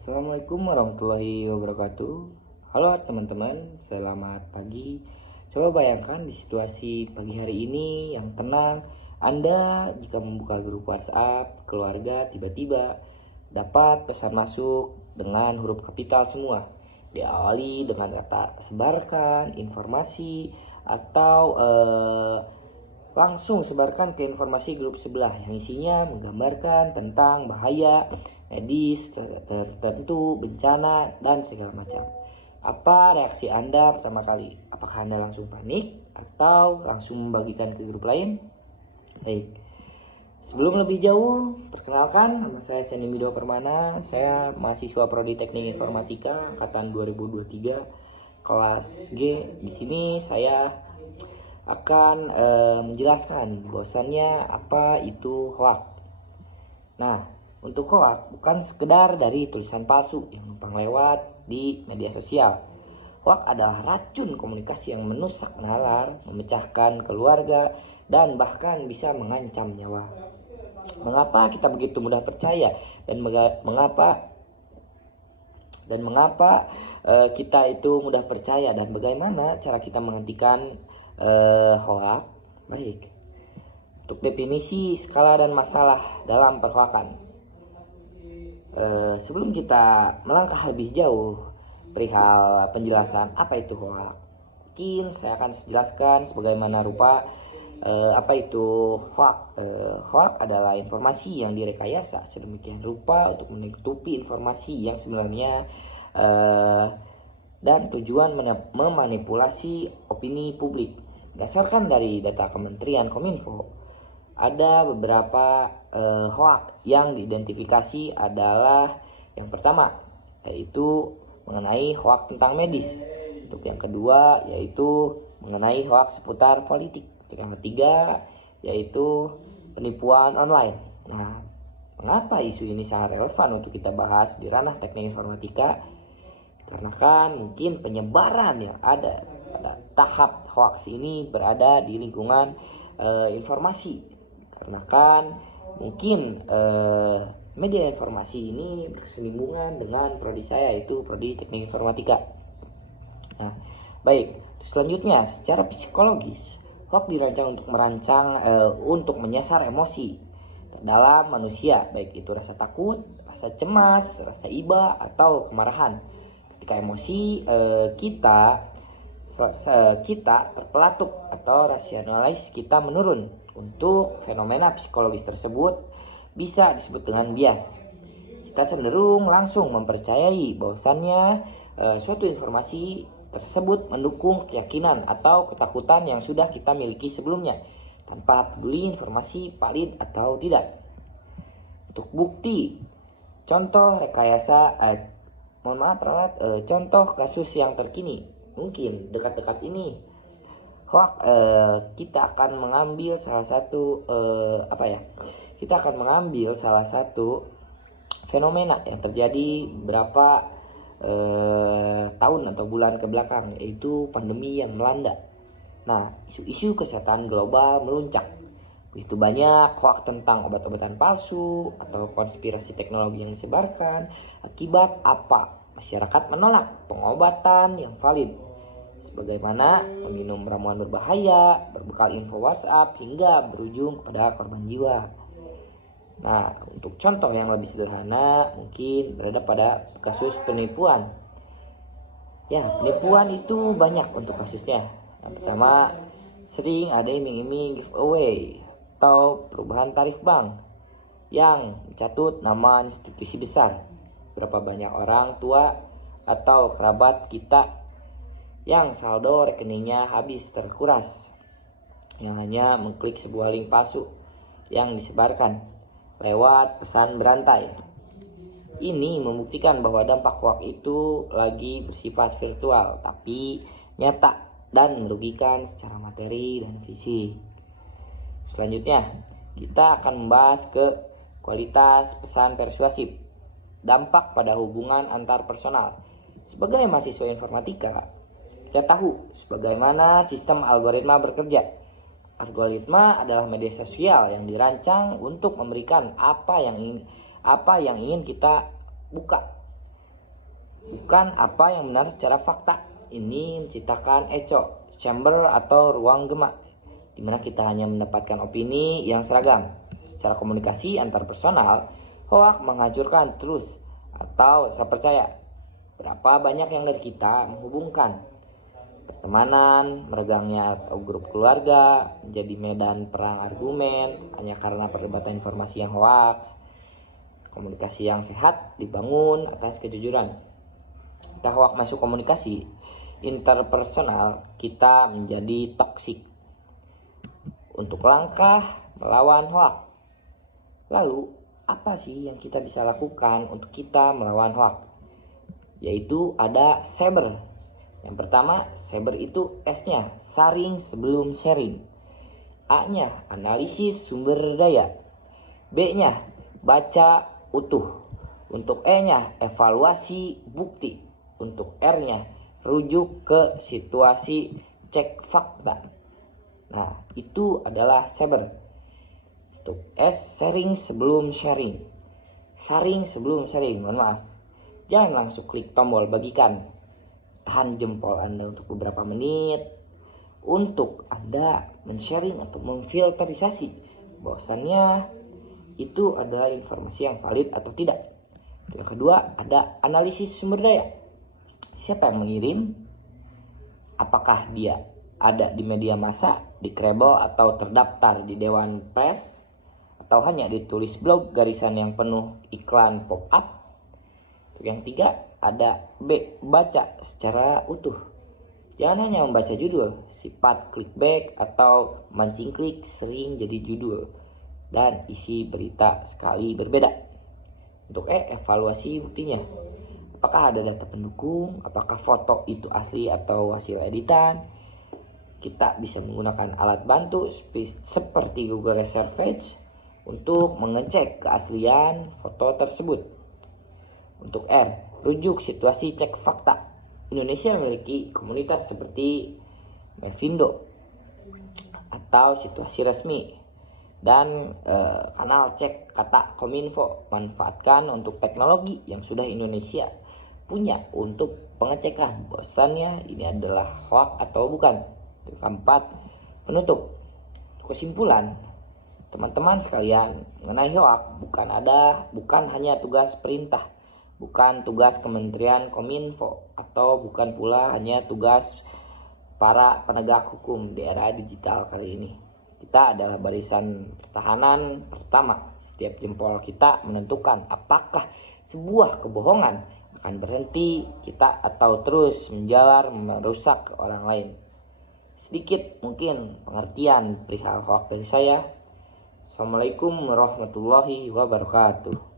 Assalamualaikum warahmatullahi wabarakatuh. Halo teman-teman, selamat pagi. Coba bayangkan di situasi pagi hari ini yang tenang, Anda jika membuka grup WhatsApp keluarga tiba-tiba dapat pesan masuk dengan huruf kapital semua. Diawali dengan kata sebarkan informasi atau langsung sebarkan ke informasi grup sebelah yang isinya menggambarkan tentang bahaya medis tertentu, bencana, dan segala macam. Apa reaksi Anda pertama kali? Apakah Anda langsung panik atau langsung membagikan ke grup lain? Baik. Sebelum lebih jauh, perkenalkan nama saya Seni Mido Permana. Saya mahasiswa Prodi Teknik Informatika angkatan 2023 kelas G. Di sini saya akan menjelaskan bahwasannya apa itu hoax. Nah, untuk hoax bukan sekedar dari tulisan palsu yang numpang lewat di media sosial. Hoax adalah racun komunikasi yang menusak nalar, memecahkan keluarga, dan bahkan bisa mengancam nyawa. Mengapa kita begitu mudah percaya dan mengapa kita itu mudah percaya dan bagaimana cara kita menghentikan hoax? Baik. Untuk definisi skala dan masalah dalam perhoakan. Sebelum kita melangkah lebih jauh perihal penjelasan apa itu hoax, mungkin saya akan jelaskan sebagaimana rupa apa itu hoax. Hoax adalah informasi yang direkayasa sedemikian rupa untuk menutupi informasi yang sebenarnya dan tujuan memanipulasi opini publik. Berdasarkan dari data Kementerian Kominfo, ada beberapa hoax yang diidentifikasi adalah yang pertama yaitu mengenai hoax tentang medis. Untuk yang kedua yaitu mengenai hoax seputar politik. Yang ketiga yaitu penipuan online. Nah, mengapa isu ini sangat relevan untuk kita bahas di ranah teknik informatika? Karena kan mungkin penyebaran yang ada pada tahap hoax ini berada di lingkungan informasi. Karena kan mungkin media informasi ini bersinggungan dengan prodi saya, yaitu prodi teknik informatika. Nah, baik, selanjutnya secara psikologis hoax dirancang untuk menyasar emosi dalam manusia, baik itu rasa takut, rasa cemas, rasa iba, atau kemarahan. Ketika emosi kita terpelatuk atau rasionalis kita menurun. Untuk fenomena psikologis tersebut bisa disebut dengan bias. Kita cenderung langsung mempercayai bahwasannya suatu informasi tersebut mendukung keyakinan atau ketakutan yang sudah kita miliki sebelumnya, tanpa peduli informasi valid atau tidak. Untuk bukti, contoh contoh kasus yang terkini, mungkin dekat-dekat ini hoax, kita akan mengambil salah satu fenomena yang terjadi beberapa tahun atau bulan ke belakang, yaitu pandemi yang melanda. Nah, isu-isu kesehatan global meluncak. Begitu banyak hoax tentang obat-obatan palsu atau konspirasi teknologi yang disebarkan. Akibat apa? Masyarakat menolak pengobatan yang valid, sebagaimana meminum ramuan berbahaya, berbekal info WhatsApp, hingga berujung kepada korban jiwa. Nah, untuk contoh yang lebih sederhana mungkin berada pada kasus penipuan. Ya, penipuan itu banyak untuk kasusnya. Yang pertama, sering ada iming-iming giveaway atau perubahan tarif bank yang mencatut nama institusi besar. Berapa banyak orang tua atau kerabat kita yang saldo rekeningnya habis terkuras, yang hanya mengklik sebuah link palsu yang disebarkan lewat pesan berantai. Ini membuktikan bahwa dampak hoax itu lagi bersifat virtual, tapi nyata dan merugikan secara materi dan fisik. Selanjutnya, kita akan membahas ke kualitas pesan persuasif, dampak pada hubungan antar personal. Sebagai mahasiswa informatika, kita tahu sebagaimana sistem algoritma bekerja. Algoritma adalah media sosial yang dirancang untuk memberikan apa yang ingin kita buka. bukan apa yang benar secara fakta. Ini menciptakan echo chamber atau ruang gema, di mana kita hanya mendapatkan opini yang seragam. Secara komunikasi antar personal, hoak menghancurkan truth atau saya percaya. Berapa banyak yang dari kita menghubungkan pertemanan, meregangnya atau grup keluarga menjadi medan perang argumen hanya karena perdebatan informasi yang hoaks. Komunikasi yang sehat dibangun atas kejujuran. Kita hoak masuk komunikasi interpersonal, kita menjadi toksik. Untuk langkah melawan hoak, lalu apa sih yang kita bisa lakukan untuk kita melawan hoak? Yaitu ada saber. Yang pertama, saber itu S-nya saring sebelum sharing, A-nya analisis sumber daya, B-nya baca utuh, untuk E-nya evaluasi bukti, untuk R-nya rujuk ke situasi, cek fakta. Nah, itu adalah saber. Untuk S, sharing sebelum sharing. Saring sebelum sharing, mohon maaf. Jangan langsung klik tombol bagikan. Tahan jempol Anda untuk beberapa menit untuk Anda men-sharing atau memfilterisasi bahwasannya itu adalah informasi yang valid atau tidak. Yang kedua, ada analisis sumber daya. Siapa yang mengirim? Apakah dia ada di media massa, di Scrabble atau terdaftar di Dewan Pers, atau hanya ditulis blog garisan yang penuh iklan pop-up? Yang tiga, ada B, baca secara utuh. Jangan hanya membaca judul, sifat clickbait atau mancing klik sering jadi judul dan isi berita sekali berbeda. Untuk E, evaluasi buktinya. Apakah ada data pendukung? Apakah foto itu asli atau hasil editan? Kita bisa menggunakan alat bantu seperti Google Research untuk mengecek keaslian foto tersebut. Untuk R, rujuk situasi, cek fakta. Indonesia memiliki komunitas seperti Mevindo atau situasi resmi dan kanal cek kata Kominfo. Manfaatkan untuk teknologi yang sudah Indonesia punya untuk pengecekan bahwasannya ini adalah hoax atau bukan. Keempat, penutup. Kesimpulan, teman-teman sekalian, mengenai hoax bukan hanya tugas perintah, bukan tugas Kementerian Kominfo, atau bukan pula hanya tugas para penegak hukum di era digital kali ini. Kita adalah barisan pertahanan pertama. Setiap jempol kita menentukan apakah sebuah kebohongan akan berhenti kita atau terus menjalar merusak orang lain. Sedikit mungkin pengertian perihal hoax dari saya. Assalamualaikum warahmatullahi wabarakatuh.